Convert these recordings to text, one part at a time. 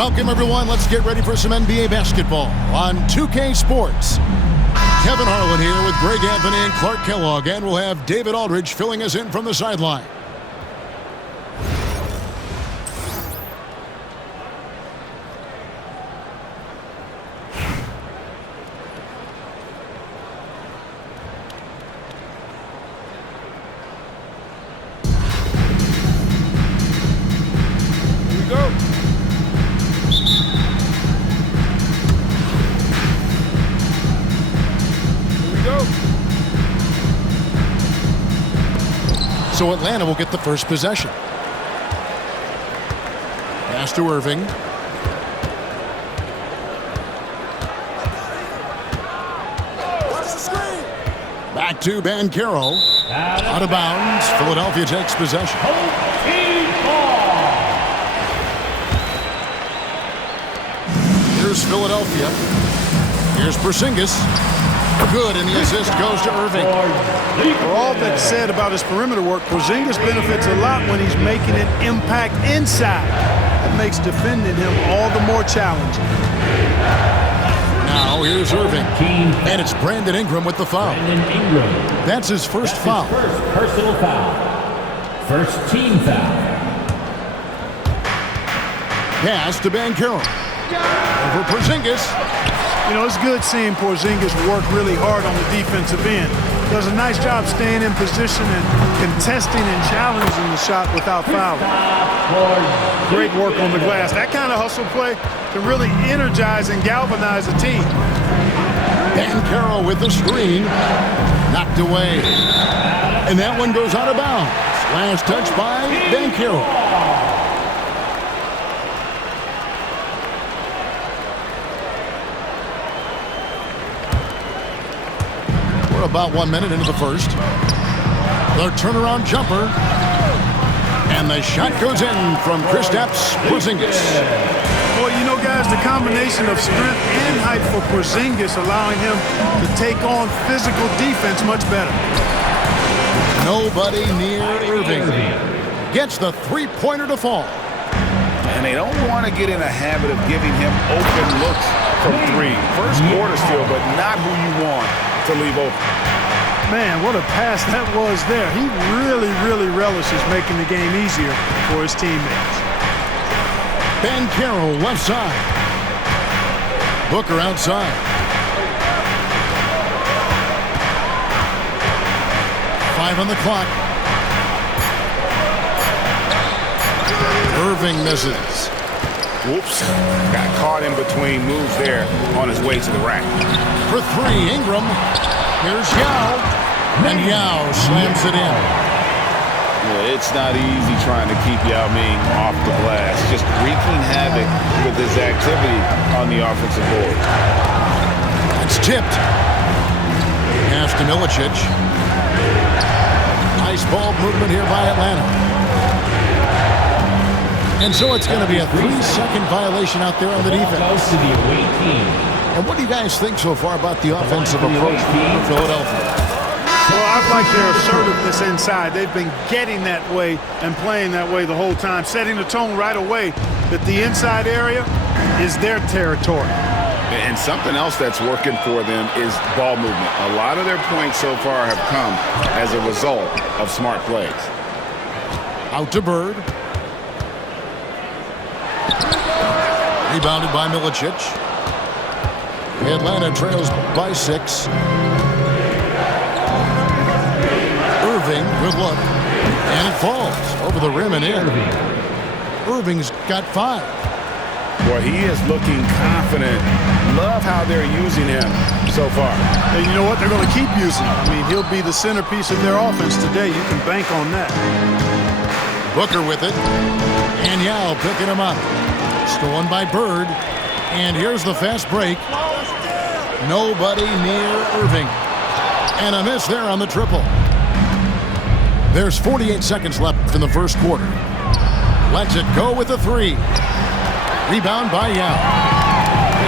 Welcome, everyone. Let's get ready for some NBA basketball on 2K Sports. Kevin Harlan here with Greg Anthony and Clark Kellogg, and we'll have David Aldridge filling us in from the sideline. So Atlanta will get the first possession. Pass to Irving. Back to Banchero. Out of bounds. Philadelphia takes possession. Here's Philadelphia. Here's Porzingis. Good, and the assist goes to Irving. For all that's said about his perimeter work, Porzingis benefits a lot when he's making an impact inside. That makes defending him all the more challenging. Now here's Irving, and it's Brandon Ingram with the foul. That's his first foul. First personal foul. First team foul. Pass to Banchero. Over Porzingis. You know, it's good seeing Porzingis work really hard on the defensive end. Does a nice job staying in position and contesting and challenging the shot without fouling. Great work on the glass. That kind of hustle play can really energize and galvanize a team. Banchero with the screen. Knocked away. And that one goes out of bounds. Last touch by Banchero. About 1 minute into the first. The turnaround jumper. And the shot goes in from Kristaps Porzingis. Well, you know, guys, the combination of strength and height for Porzingis allowing him to take on physical defense much better. Nobody near Irving. Gets the three-pointer to fall. And they don't want to get in a habit of giving him open looks from three. First quarter still, but not who you want to leave open. Man, what a pass that was there. He really relishes making the game easier for his teammates. Banchero left side. Booker outside. Five on the clock. Irving misses. Whoops. Got caught in between moves there on his way to the rack. For three, Ingram. Here's Yao. And Yao slams it in. Yeah, it's not easy trying to keep Yao Ming off the glass. Just wreaking havoc with his activity on the offensive board. It's tipped. Pass to Milicic. Nice ball movement here by Atlanta. And so it's going to be a 3-second violation out there on the defense. And what do you guys think so far about the offensive approach for Philadelphia? Well, I like their assertiveness inside. They've been getting that way and playing that way the whole time, setting the tone right away that the inside area is their territory. And something else that's working for them is ball movement. A lot of their points so far have come as a result of smart plays. Out to Bird. Rebounded by Milicic. Atlanta trails by 6. Irving, good look. And it falls over the rim and in. Irving's got 5. Boy, he is looking confident. Love how they're using him so far. And you know what? They're going to keep using him. I mean, he'll be the centerpiece of their offense today. You can bank on that. Booker with it. And Yao picking him up. Stolen by Bird. And here's the fast break. Nobody near Irving. And a miss there on the triple. There's 48 seconds left in the first quarter. Lets it go with a 3. Rebound by Yao.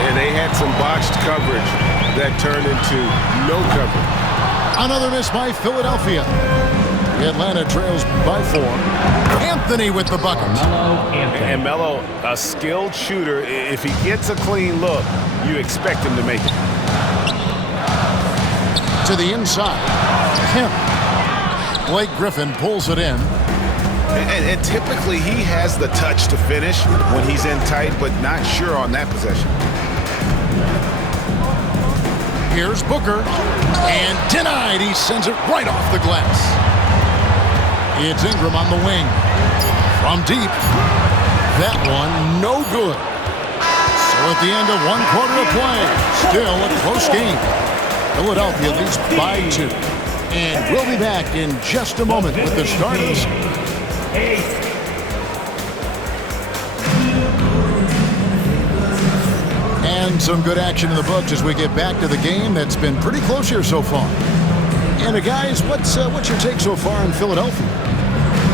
And they had some botched coverage that turned into no coverage. Another miss by Philadelphia. Atlanta trails by 4. Anthony with the bucket. And Melo, a skilled shooter. If he gets a clean look, you expect him to make it. To the inside. Kemp. Blake Griffin pulls it in. And typically he has the touch to finish when he's in tight, but not sure on that possession. Here's Booker. And denied. He sends it right off the glass. It's Ingram on the wing. From deep. That one no good. So at the end of 1 quarter of play, still a close game. Philadelphia leads by 2. And we'll be back in just a moment with the starters. And some good action in the books as we get back to the game that's been pretty close here so far. And guys, what's your take so far in Philadelphia?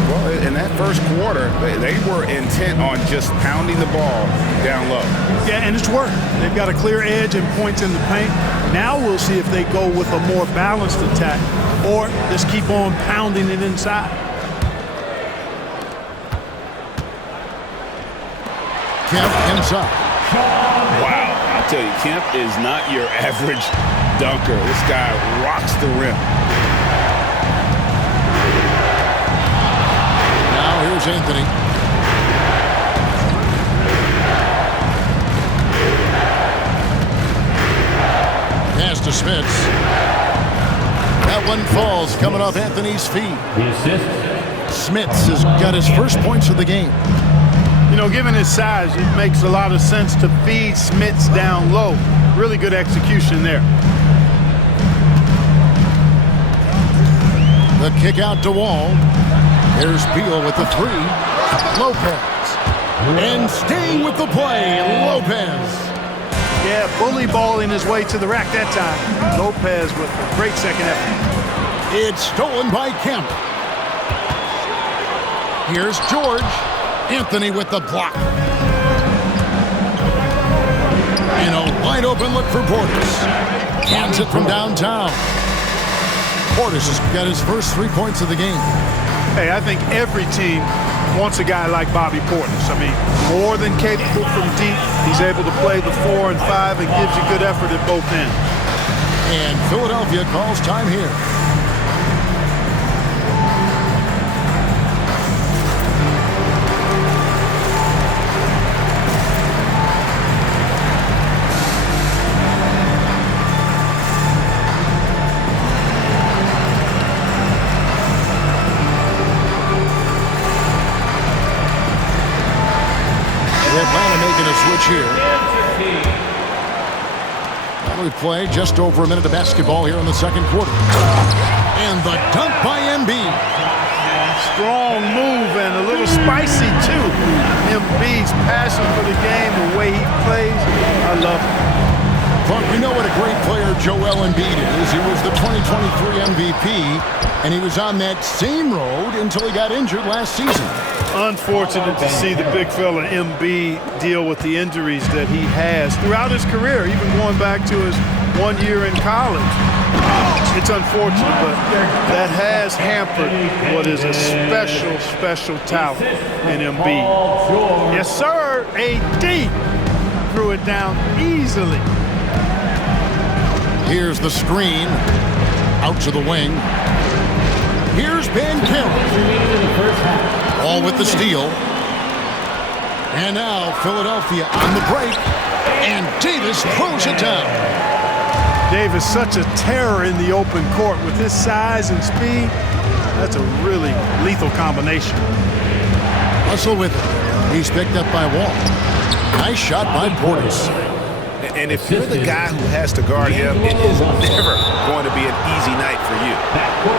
Well, in that first quarter, they were intent on just pounding the ball down low. Yeah, and it's worked. They've got a clear edge and points in the paint. Now we'll see if they go with a more balanced attack or just keep on pounding it inside. Kemp inside. Wow, I'll tell you, Kemp is not your average dunker. This guy rocks the rim. Here's Anthony. Pass to Smits. That one falls coming off Anthony's feet. The assist. Smits has got his first points of the game. You know, given his size, it makes a lot of sense to feed Smits down low. Really good execution there. The kick out to Wall. There's Beal with the 3. Lopez. And staying with the play, Lopez. Yeah, bully balling his way to the rack that time. Lopez with a great second effort. It's stolen by Kemp. Here's George. Anthony with the block. And a wide open look for Portis. Hands it from downtown. Portis has got his first 3 points of the game. Hey, I think every team wants a guy like Bobby Portis. I mean, more than capable from deep. He's able to play the 4 and 5 and gives you good effort at both ends. And Philadelphia calls time here. Atlanta making a switch here. We play just over a minute of basketball here in the second quarter. And the dunk by Embiid. Strong move and a little spicy too. Embiid's passion for the game, the way he plays, I love it. But we know what a great player Joel Embiid is. He was the 2023 MVP, and he was on that same road until he got injured last season. Unfortunate to see the big fella Embiid deal with the injuries that he has throughout his career, even going back to his 1 year in college. It's unfortunate, but that has hampered what is a special, special talent in Embiid. Yes, sir. AD threw it down easily. Here's the screen. Out to the wing. Here's Banchero. All with the steal. And now Philadelphia on the break. And Davis throws it down. Davis, such a terror in the open court with his size and speed. That's a really lethal combination. Russell with it. He's picked up by Wall. Nice shot by Portis. And if you're the guy who has to guard him, it is never going to be an easy night for you.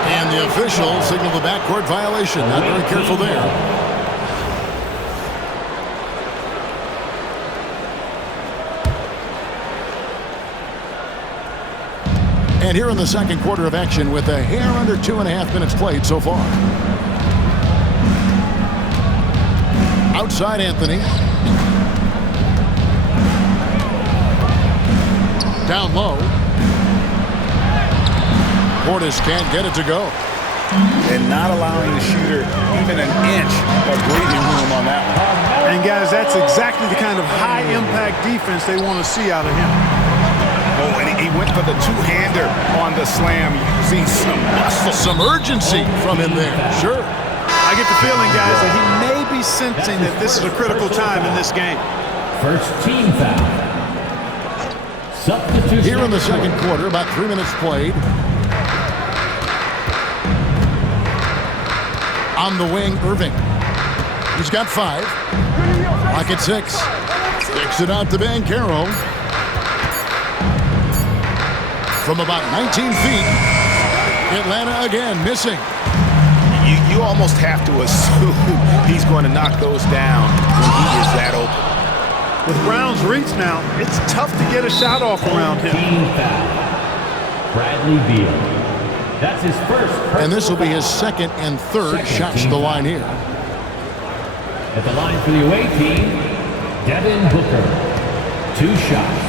And the official signaled the backcourt violation. Not very careful there. And here in the second quarter of action with a hair under 2.5 minutes played so far. Outside Anthony. Down low. Portis can't get it to go. and not allowing the shooter even an inch of breathing room on that one. And, guys, that's exactly the kind of high-impact defense they want to see out of him. Oh, and he went for the two-hander on the slam. You see some muscle. Some urgency from him there. Sure. I get the feeling, guys, that he may be sensing that this is a critical time in this game. First team foul. Substitution. Here in the second quarter, about 3 minutes played. On the wing, Irving. He's got 5. Clock at 6. Kicks it out to Banchero. From about 19 feet. Atlanta again missing. You almost have to assume he's going to knock those down when he is that open. With Brown's reach now, it's tough to get a shot off around him. Team foul. Bradley Beal. That's his first. And this will be his second and third shots to the line here. At the line for the away team, Devin Booker. 2 shots.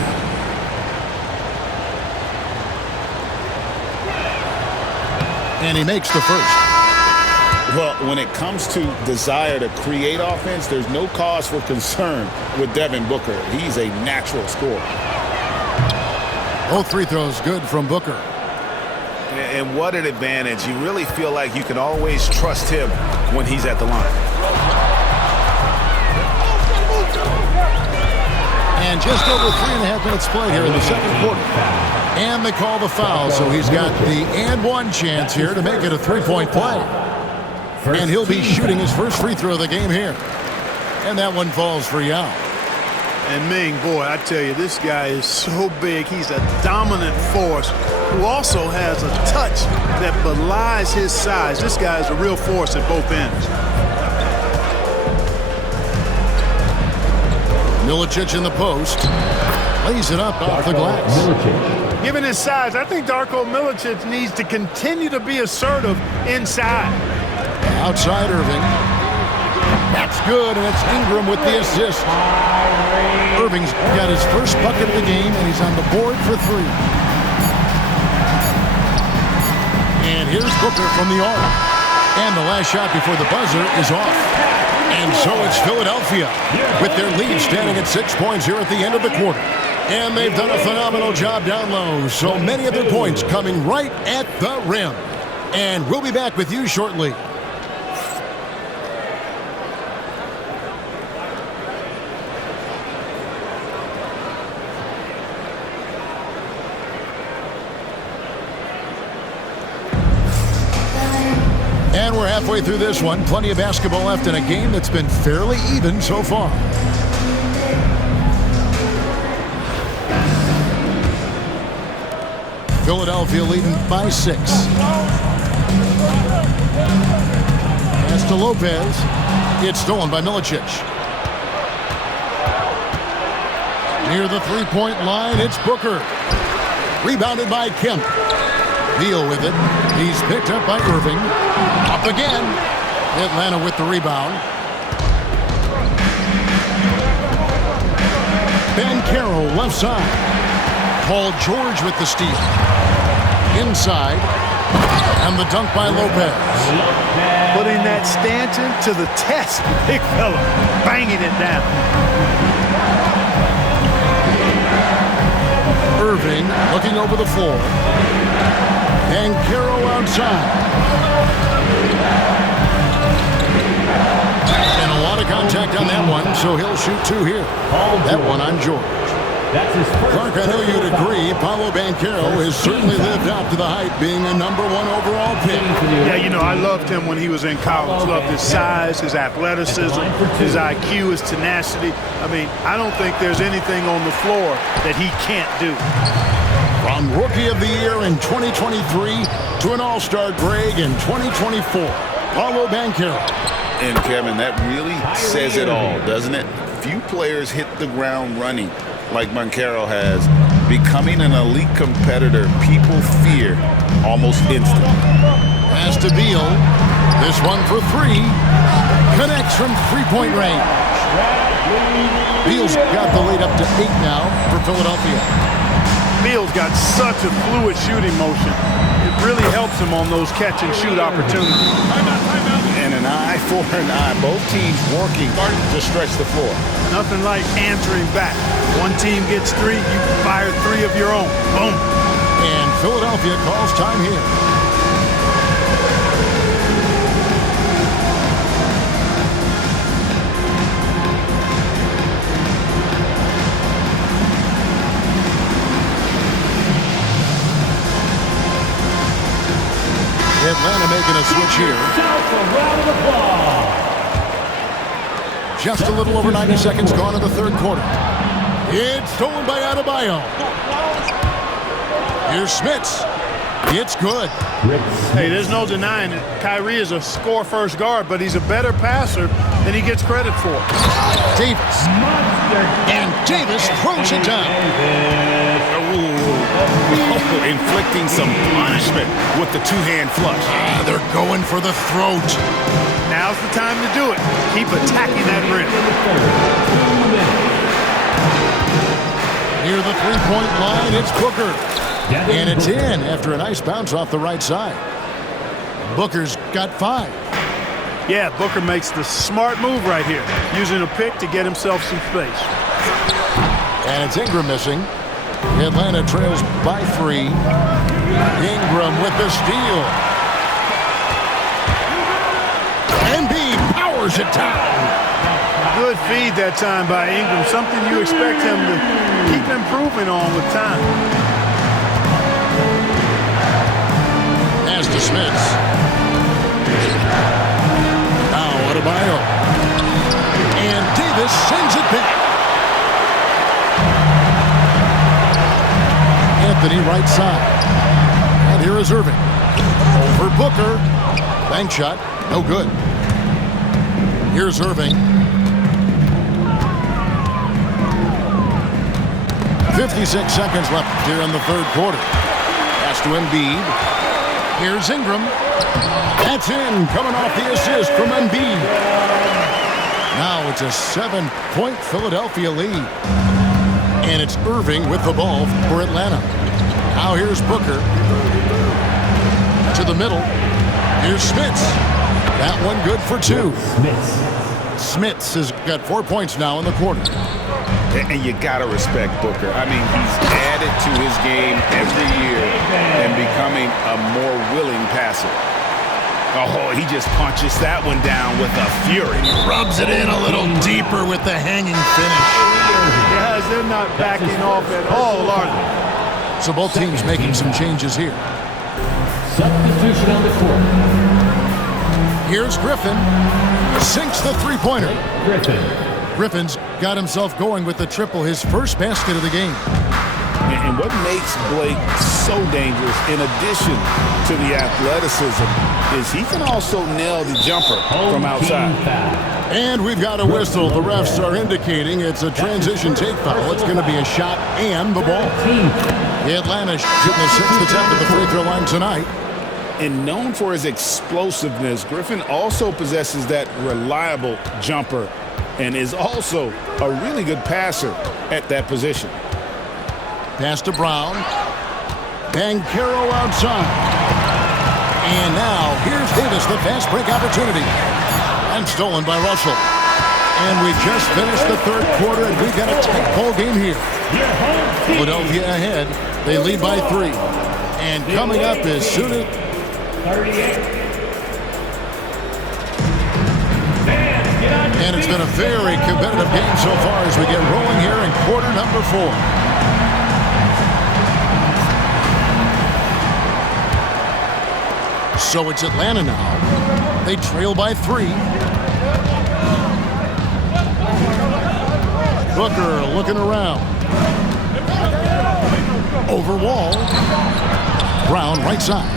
And he makes the first. Well, when it comes to desire to create offense, there's no cause for concern with Devin Booker. He's a natural scorer. Both free throws good from Booker. And what an advantage. You really feel like you can always trust him when he's at the line. And just over 3.5 minutes played here in the second quarter. And they call the foul, so he's got the and one chance here to make it a 3-point play. And he'll be shooting his first free throw of the game here. And that one falls for Yao. And Ming, boy, I tell you, this guy is so big. He's a dominant force who also has a touch that belies his size. This guy is a real force at both ends. Milicic in the post. Lays it up off the glass. Given his size, I think Darko Milicic needs to continue to be assertive inside. Outside Irving. That's good, and it's Ingram with the assist. Irving's got his first bucket of the game, and he's on the board for 3. And here's Booker from the arc. And the last shot before the buzzer is off. And so it's Philadelphia with their lead standing at 6 points here at the end of the quarter. And they've done a phenomenal job down low. So many of their points coming right at the rim. And we'll be back with you shortly. And we're halfway through this one. Plenty of basketball left in a game that's been fairly even so far. Philadelphia leading by 6. Pass to Lopez. It's stolen by Milicic. Near the three-point line, it's Booker. Rebounded by Kemp. Beal with it. He's picked up by Irving. Up again. Atlanta with the rebound. Banchero left side. Paul George with the steal. Inside. And the dunk by Lopez. Putting that stanchion to the test. Big fella. Banging it down. Irving looking over the floor. Banchero outside. And a lot of contact on that one, so he'll shoot 2 here. That one on George. That's his first. Clark, I know you'd agree, Paolo Banchero has certainly lived up to the hype, being a #1 overall pick. Yeah, you know, I loved him when he was in college. Loved his size, his athleticism, his IQ, his tenacity. I mean, I don't think there's anything on the floor that he can't do. From Rookie of the Year in 2023 to an All-Star Greg in 2024, Paolo Banchero. And, Kevin, that really says it all, doesn't it? Few players hit the ground running like Banchero has. Becoming an elite competitor, people fear almost instantly. Pass to Beal. This one for 3. Connects from three-point range. Beal's got the lead up to 8 now for Philadelphia. Beal's got such a fluid shooting motion. It really helps him on those catch-and-shoot opportunities. And an eye for an eye. Both teams working to stretch the floor. Nothing like answering back. One team gets 3, you fire 3 of your own. Boom. And Philadelphia calls time here. Atlanta making a switch here. Just a little over 90 seconds gone in the third quarter. It's stolen by Adebayo. Here's Smits. It's good. Hey, there's no denying it. Kyrie is a score-first guard, but he's a better passer than he gets credit for. Davis. And Davis throws it down. Inflicting some punishment with the two-hand flush. They're going for the throat. Now's the time to do it. Keep attacking that rim. Near the three-point line, it's Booker. And it's in after a nice bounce off the right side. Booker's got 5. Yeah, Booker makes the smart move right here, using a pick to get himself some space. And it's Ingram missing. Atlanta trails by 3. Ingram with the steal. Embiid powers it down. Good feed that time by Ingram, something you expect him to keep improving on with time. Pass to Smits. Now Adebayo. And Davis sends it back. Anthony right side. And here is Irving. Over Booker. Bank shot. No good. Here's Irving. 56 seconds left here in the third quarter. Pass to Embiid. Here's Ingram. That's in. Coming off the assist from Embiid. Now it's a 7-point Philadelphia lead. And it's Irving with the ball for Atlanta. Now here's Booker. To the middle. Here's Smits. That one good for 2. Smits has got 4 points now in the quarter. And you got to respect Booker. I mean, he's added to his game every year and becoming a more willing passer. Oh, he just punches that one down with a fury. He rubs it in a little deeper with the hanging finish. Guys, they're not backing off at all, are they? So both teams making some changes here. Substitution on the court. Here's Griffin. Sinks the three-pointer. Griffin's got himself going with the triple, his first basket of the game. And what makes Blake so dangerous, in addition to the athleticism, is he can also nail the jumper from outside. And we've got a whistle. The refs are indicating it's a transition take foul. It's going to be a shot and the ball. Atlanta shooting a 6th attempt at the free throw line tonight. And known for his explosiveness, Griffin also possesses that reliable jumper and is also a really good passer at that position. Pass to Brown. Banchero outside. And now here's Davis, the fast break opportunity. And stolen by Russell. And we just finished the third quarter, and we've got a tight ball game here. Philadelphia ahead. They lead by 3. And coming up as soon as... 38. And it's been a very competitive game so far as we get rolling here in quarter number 4. So it's Atlanta now. They trail by 3. Booker looking around. Over Wall. Brown right side.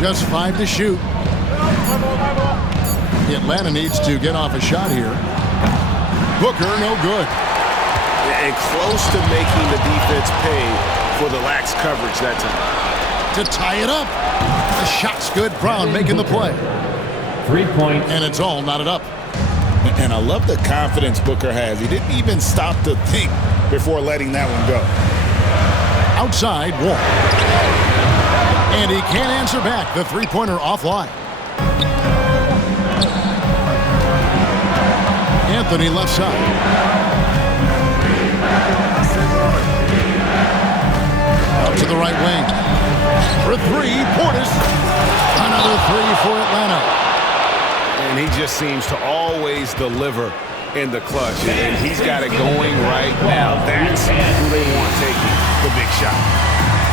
Just 5 to shoot. Atlanta needs to get off a shot here. Booker, no good. And close to making the defense pay for the lax coverage that time. To tie it up. The shot's good. Brown making the play. 3 points. And it's all knotted up. And I love the confidence Booker has. He didn't even stop to think before letting that one go. Outside, Wall. And he can't answer back. The three-pointer offline. Anthony left side. Up to the right wing. For three, Portis. Another three for Atlanta. And he just seems to always deliver in the clutch. And he's got it going right now. That's who they want taking the big shot.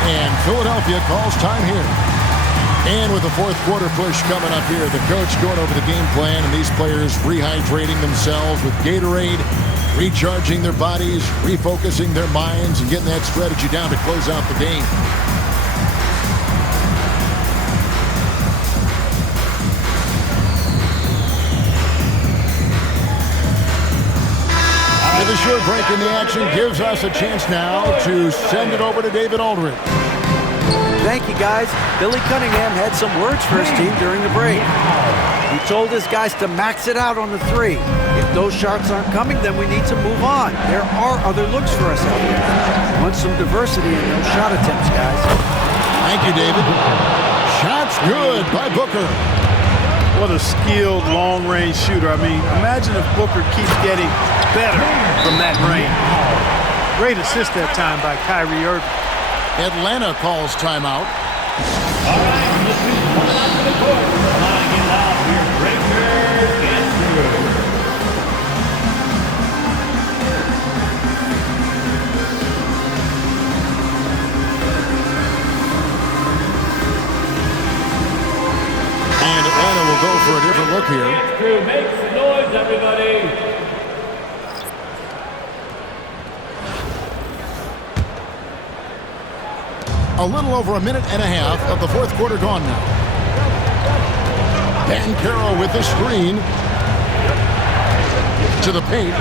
And Philadelphia calls time here. And with the fourth quarter push coming up here, the coach going over the game plan and these players rehydrating themselves with Gatorade, recharging their bodies, refocusing their minds, and getting that strategy down to close out the game. With a short break in the action gives us a chance now to send it over to David Aldridge. Thank you, guys. Billy Cunningham had some words for his team during the break. He told his guys to max it out on the three. If those shots aren't coming, then we need to move on. There are other looks for us out there. Want some diversity in those shot attempts, guys. Thank you, David. Shots good by Booker. What a skilled long-range shooter. I mean, imagine if Booker keeps getting better from that range. Great assist that time by Kyrie Irving. Atlanta calls timeout. All right, let's move one out to the court. Flying it out here, Breakers and through. And Atlanta will go for a different look here. Crew, make some noise, everybody. A little over a minute and a half of the fourth quarter gone now. Banchero with the screen. To the paint.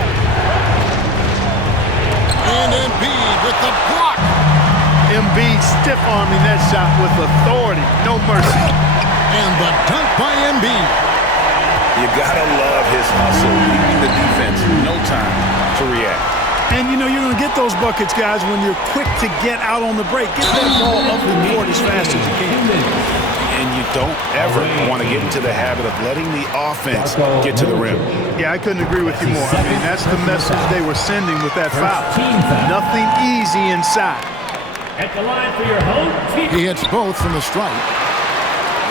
And Embiid with the block. Embiid stiff-arming that shot with authority. No mercy. And the dunk by Embiid. You gotta love his hustle, leading the defense. No time to react. And, you know, you're going to get those buckets, guys, when you're quick to get out on the break. Get that ball up the court as fast as you can. And you don't ever want to get into the habit of letting the offense get to the rim. Yeah, I couldn't agree with you more. I mean, that's the message they were sending with that foul. Nothing easy inside. At the line for your home team. He hits both from the stripe.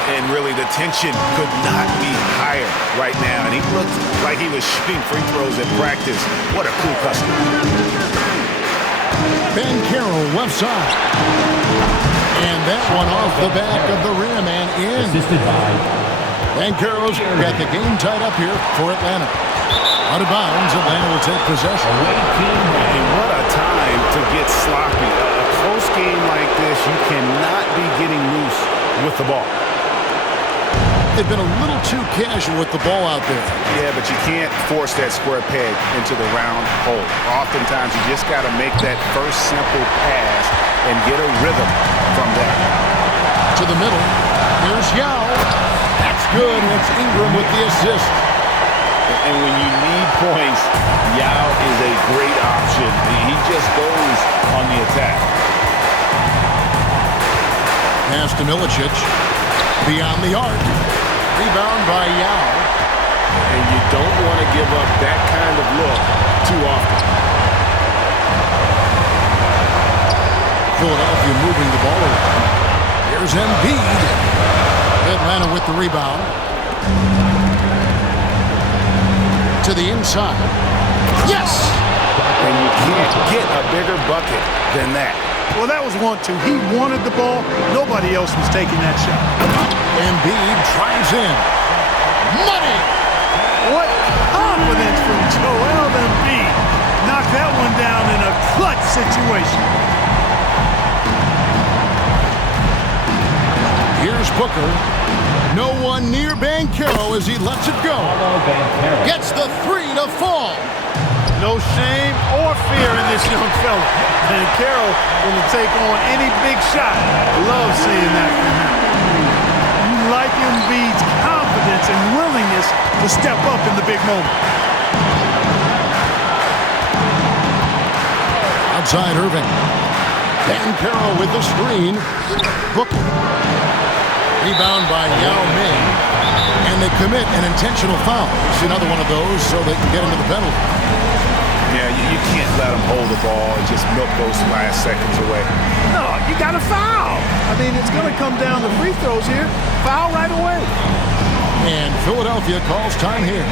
And really, the tension could not be higher right now. And he looked like he was shooting free throws at practice. What a cool customer. Banchero left side. And that one off the back of the rim and in. Assisted by Banchero's got the game tied up here for Atlanta. Out of bounds, Atlanta will take possession. And what a time to get sloppy. A close game like this, you cannot be getting loose with the ball. They've been a little too casual with the ball out there. Yeah, but you can't force that square peg into the round hole. Oftentimes, you just got to make that first simple pass and get a rhythm from that. To the middle. Here's Yao. That's good. It's Ingram with the assist. And when you need points, Yao is a great option. He just goes on the attack. Pass to Milicic. Beyond the arc. Rebound by Yao. And you don't want to give up that kind of look too often. Philadelphia moving the ball around. Here's Embiid. Atlanta with the rebound. To the inside. Yes! And you can't get a bigger bucket than that. Well, that was 1-2. He wanted the ball. Nobody else was taking that shot. Embiid drives in. Money! What confidence from Joel Embiid. Knocked that one down in a clutch situation. Here's Booker. No one near Banchero as he lets it go. Gets the three to fall. No shame or fear in this young fella. Banchero going to take on any big shot. Love seeing that from him. You like Embiid's confidence and willingness to step up in the big moment. Outside Irving. Banchero with the screen. Booker. Rebound by Yao Ming. And they commit an intentional foul. It's another one of those so they can get into the penalty. Yeah, you can't let them hold the ball and just milk those last seconds away. No, you got to foul. I mean, it's going to come down to free throws here. Foul right away. And Philadelphia calls time here.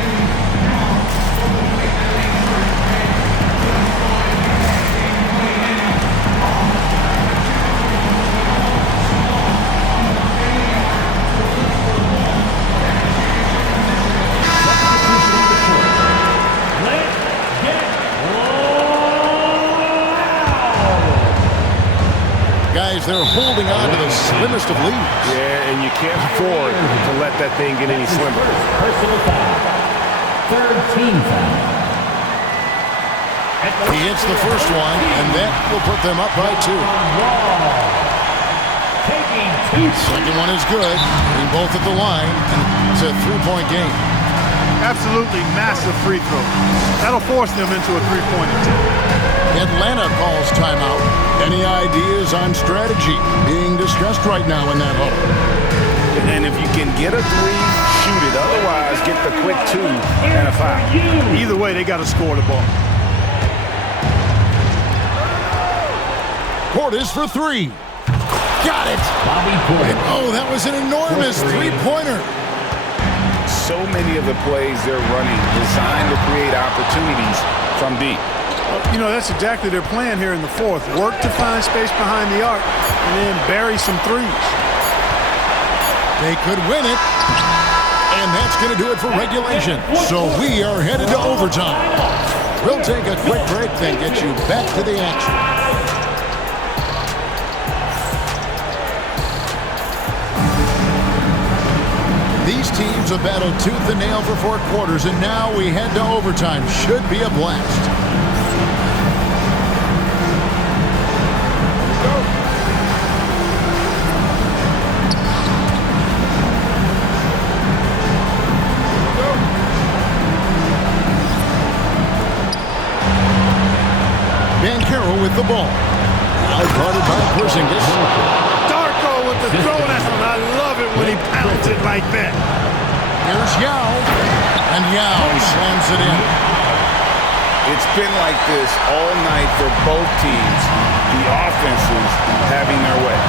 Guys, they're holding on to the slimmest of leads. Yeah, and you can't afford to let that thing get any slimmer. Personal foul. Third team foul. He hits the first one, and that will put them up by 2. Second one is good. Being both at the line, and it's a 3-point game. Absolutely massive free throw. That'll force them into a three-point attempt. Atlanta calls timeout. Any ideas on strategy being discussed right now in that hole? And if you can get a 3, shoot it. Otherwise, get the quick 2 and a foul. Either way, they got to score the ball. Portis for 3. Got it. Bobby Portis. Oh, that was an enormous three-pointer. So many of the plays they're running designed to create opportunities from deep. You know, that's exactly their plan here in the fourth. Work to find space behind the arc and then bury some threes. They could win it. And that's going to do it for regulation. So we are headed to overtime. We'll take a quick break, then get you back to the action. These teams have battled tooth and nail for 4 quarters, and now we head to overtime. Should be a blast. Banchero with the ball. Now guarded by Porzingis. Darko with the throwdown. I love it when he pounds it like that. Here's Yao. And Yao slams it in. It's been like this all night for both teams. The offenses having their way.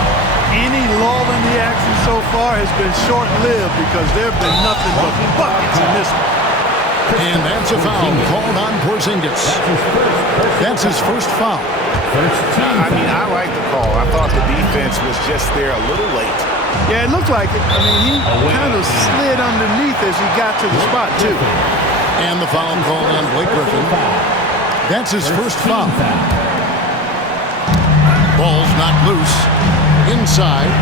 Any lull in the action so far has been short-lived because there have been nothing but buckets in this one. And that's a foul called on Porzingis. That's his first foul. I mean, I like the call. I thought the defense was just there a little late. Yeah, it looked like it. I mean, he kind of slid underneath as he got to the spot, too. And the foul called on Blake Griffin. That's his first foul. Ball's knocked loose. Inside.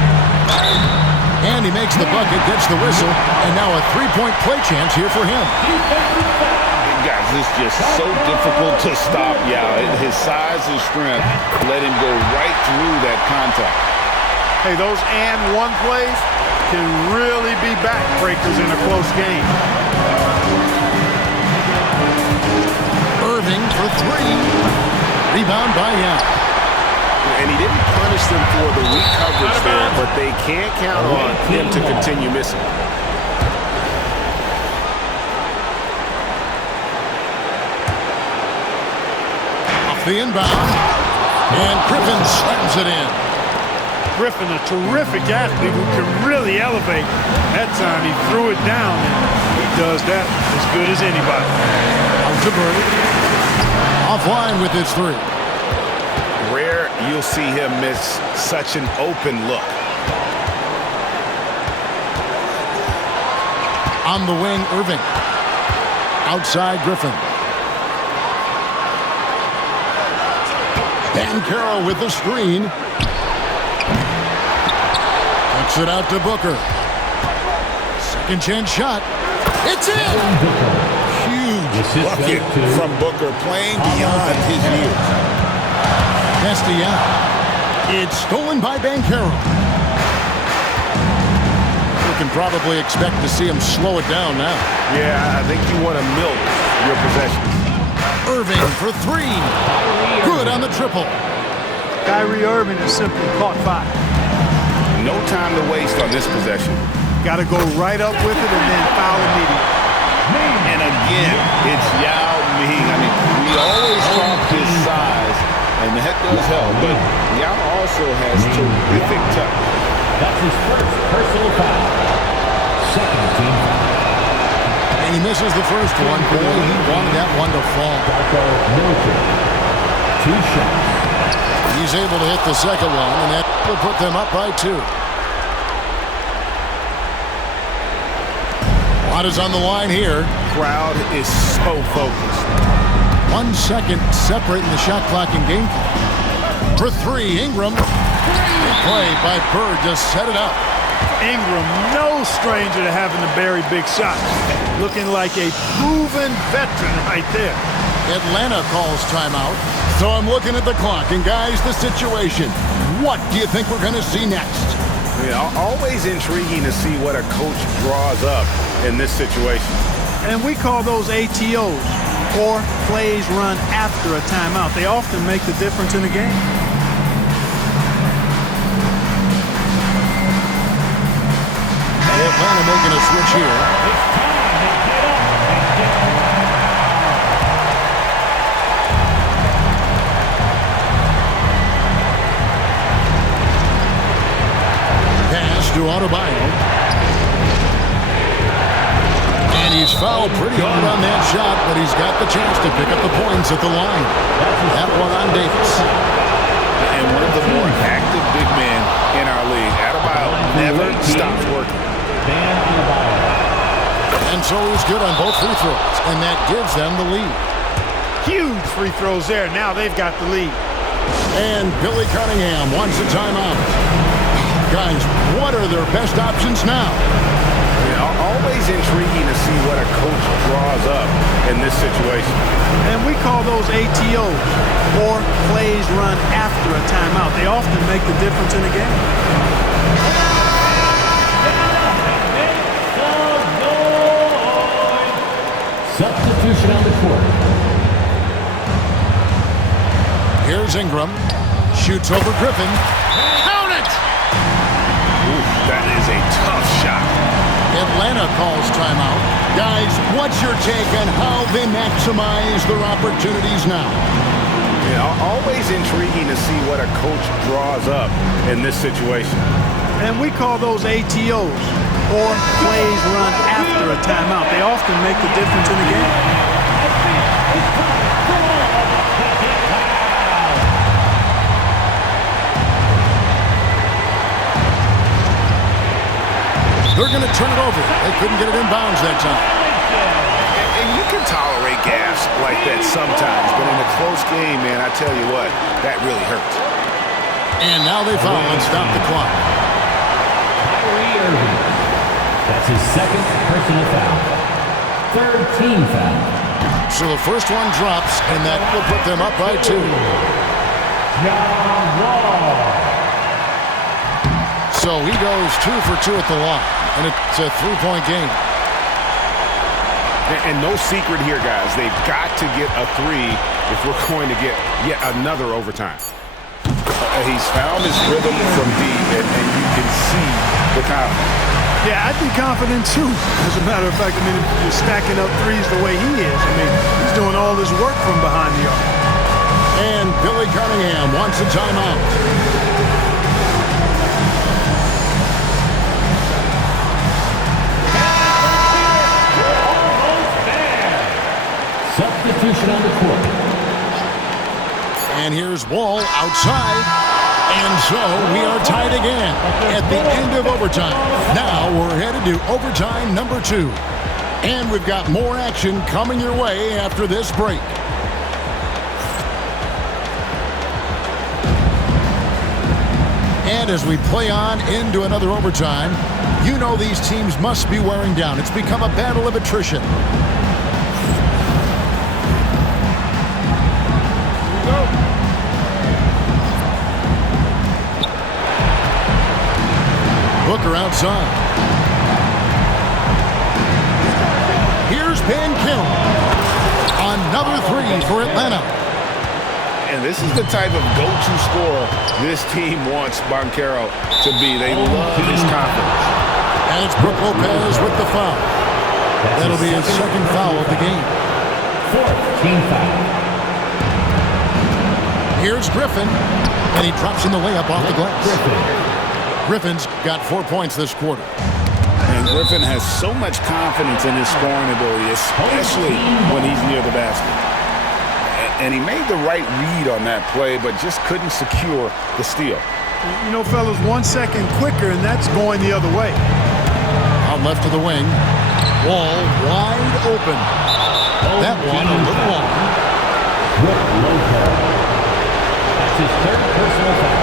And he makes the bucket, gets the whistle, and now a 3-point play chance here for him. Guys, it's just so difficult to stop Yao. His size and strength let him go right through that contact. Hey, those and one plays can really be backbreakers in a close game. Irving for 3. Rebound by Yao. And he didn't punish them for the weak coverage there, but they can't count on him to continue missing. Off the inbound. And Griffin slams it in. Griffin, a terrific athlete who can really elevate. That time he threw it down, and he does that as good as anybody. Out to Bird. Offline with his 3. Rare you'll see him miss such an open look. On the wing, Irving. Outside, Griffin. Banchero with the screen. Takes it out to Booker. Second chance shot. It's in! Huge Bucket from Booker, playing beyond his years. Castellano. It's stolen by Banchero. You can probably expect to see him slow it down now. Yeah, I think you want to milk your possession. Irving for three. Good on the triple. Kyrie Irving has simply caught fire. No time to waste on this possession. Got to go right up with it and then foul immediately. And again, it's Yao Ming. I mean, we always talk his size, and that does help, but Yao also has terrific touch. That's his first personal foul. Second team foul. And he misses the first one. Boy, he wanted that one to fall. Darko Milicic. 2 shots. He's able to hit the second one, and that will put them up by 2. A lot is on the line here. Crowd is so focused. 1 second separating the shot clock and game clock. For three, Ingram. Big play by Bird, just set it up. Ingram, no stranger to having to bury big shots. Looking like a proven veteran right there. Atlanta calls timeout. So I'm looking at the clock, and guys, the situation. What do you think we're going to see next? Yeah, always intriguing to see what a coach draws up in this situation. And we call those ATOs, or plays run after a timeout. They often make the difference in the game. Atlanta making a switch here. Pass to Adebayo. And he's fouled pretty hard on that shot, but he's got the chance to pick up the points at the line. That one on Davis. And one of the more active big men in our league. Adebayo never stops working. And so he's good on both free throws, and that gives them the lead. Huge free throws there. Now they've got the lead. And Billy Cunningham wants a timeout. Guys, what are their best options now? Yeah, always intriguing to see what a coach draws up in this situation. And we call those ATOs, or plays run after a timeout. They often make the difference in the game. Substitution on the court. Here's Ingram. Shoots over Griffin. Count it! Ooh, that is a tough shot. Atlanta calls timeout. Guys, what's your take on how they maximize their opportunities now? Yeah, always intriguing to see what a coach draws up in this situation. And we call those ATOs, or plays run after a timeout. They often make the difference in the game. They're going to turn it over. They couldn't get it in bounds that time. And you can tolerate gas like that sometimes, but in a close game, man, I tell you what, that really hurts. And now they foul and stop the clock. Kyrie Irving. That's his second personal foul. Third team foul. So the first one drops, and that will put them up by 2. John Wall. So he goes 2 for 2 at the line, and it's a 3-point game. And no secret here, guys. They've got to get a 3 if we're going to get yet another overtime. He's found his rhythm from deep, and you can see the confidence. Yeah, I'd be confident too. As a matter of fact, I mean, if you're stacking up threes the way he is, I mean, he's doing all this work from behind the arc. And Billy Cunningham wants a timeout. Substitution on the court. And here's Wall outside. And so we are tied again at the end of overtime. Now we're headed to overtime number 2. And we've got more action coming your way after this break. And as we play on into another overtime, you know these teams must be wearing down. It's become a battle of attrition. Booker outside. Here's Van Killen. Another three for Atlanta. And this is the type of go-to scorer this team wants Banchero to be. They love his confidence. And it's Brook Lopez with the foul. That'll be his second foul of the game. Fourth team foul. Here's Griffin, and he drops in the layup off the glass. Griffin's got 4 points this quarter. And Griffin has so much confidence in his scoring ability, especially when he's near the basket. And he made the right read on that play, but just couldn't secure the steal. You know, fellas, 1 second quicker, and that's going the other way. Out left of the wing. Wall wide open. That one a little long. Brook Lopez. That's his third personal foul.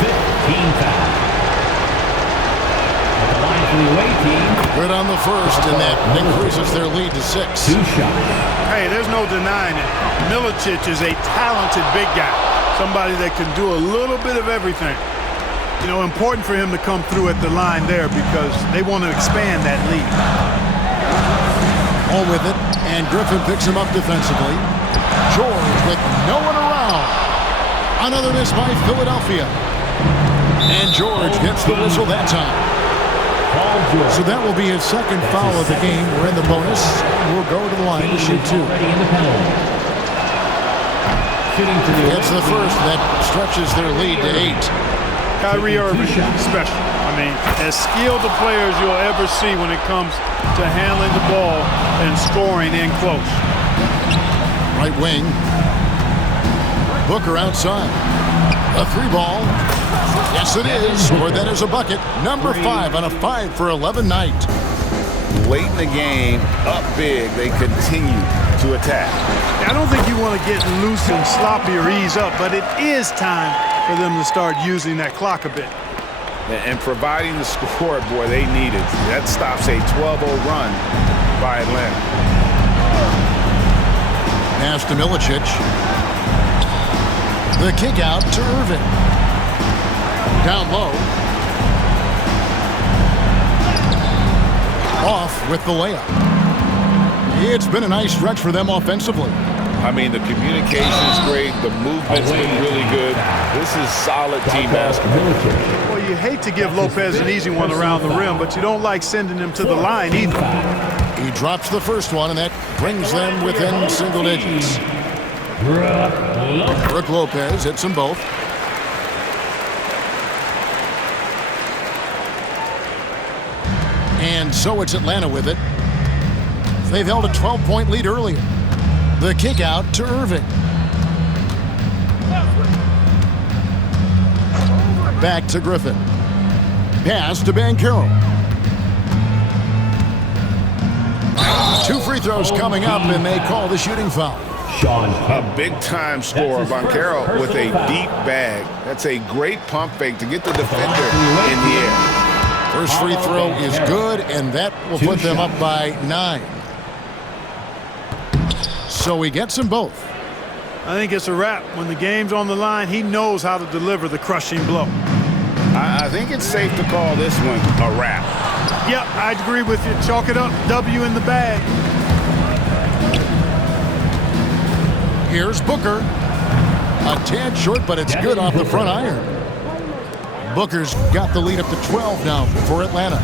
15 foul. At the line for the away team. Good on the first, and that increases their lead to 6. 2 shots. Hey, there's no denying it. Milicic is a talented big guy. Somebody that can do a little bit of everything. You know, important for him to come through at the line there because they want to expand that lead. All with it, and Griffin picks him up defensively. George with no one around. Another miss by Philadelphia. And George gets the whistle that time. So that will be his second foul of the game. We're in the bonus. We'll go to the line to shoot 2. It's the first that stretches their lead to 8. Kyrie Irving, special. I mean, as skilled a player as you'll ever see when it comes to handling the ball and scoring in close. Right wing. Booker outside. A 3 ball. Yes, it is. Or that is a bucket. Number 5 on a 5 for 11 night. Late in the game, up big, they continue to attack. I don't think you want to get loose and sloppy or ease up, but it is time for them to start using that clock a bit. And providing the scoreboard they needed. That stops a 12-0 run by Atlanta. Pass to Milicic. The kick out to Irving. Down low. Off with the layup. It's been a nice stretch for them offensively. I mean, the communication's great. The movement's been really good. This is solid team basketball. Well, you hate to give Lopez an easy one around the rim, but you don't like sending him to the line either. He drops the first one, and that brings them within single digits. Brook Lopez hits them both. And so it's Atlanta with it. They've held a 12-point lead earlier. The kick out to Irving. Back to Griffin. Pass to Banchero. 2 free throws coming up, and they call the shooting foul. A big-time scorer, Banchero, with a deep bag. That's a great pump fake to get the defender in the air. First free throw is good, and that will put them up by 9. So he gets them both. I think it's a wrap. When the game's on the line, he knows how to deliver the crushing blow. I think it's safe to call this one a wrap. Yep, I'd agree with you. Chalk it up. W in the bag. Here's Booker. A tad short, but it's good off the front iron. Booker's got the lead up to 12 now for Atlanta.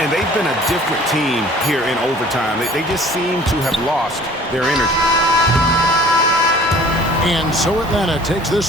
And they've been a different team here in overtime. They just seem to have lost their energy. And so Atlanta takes this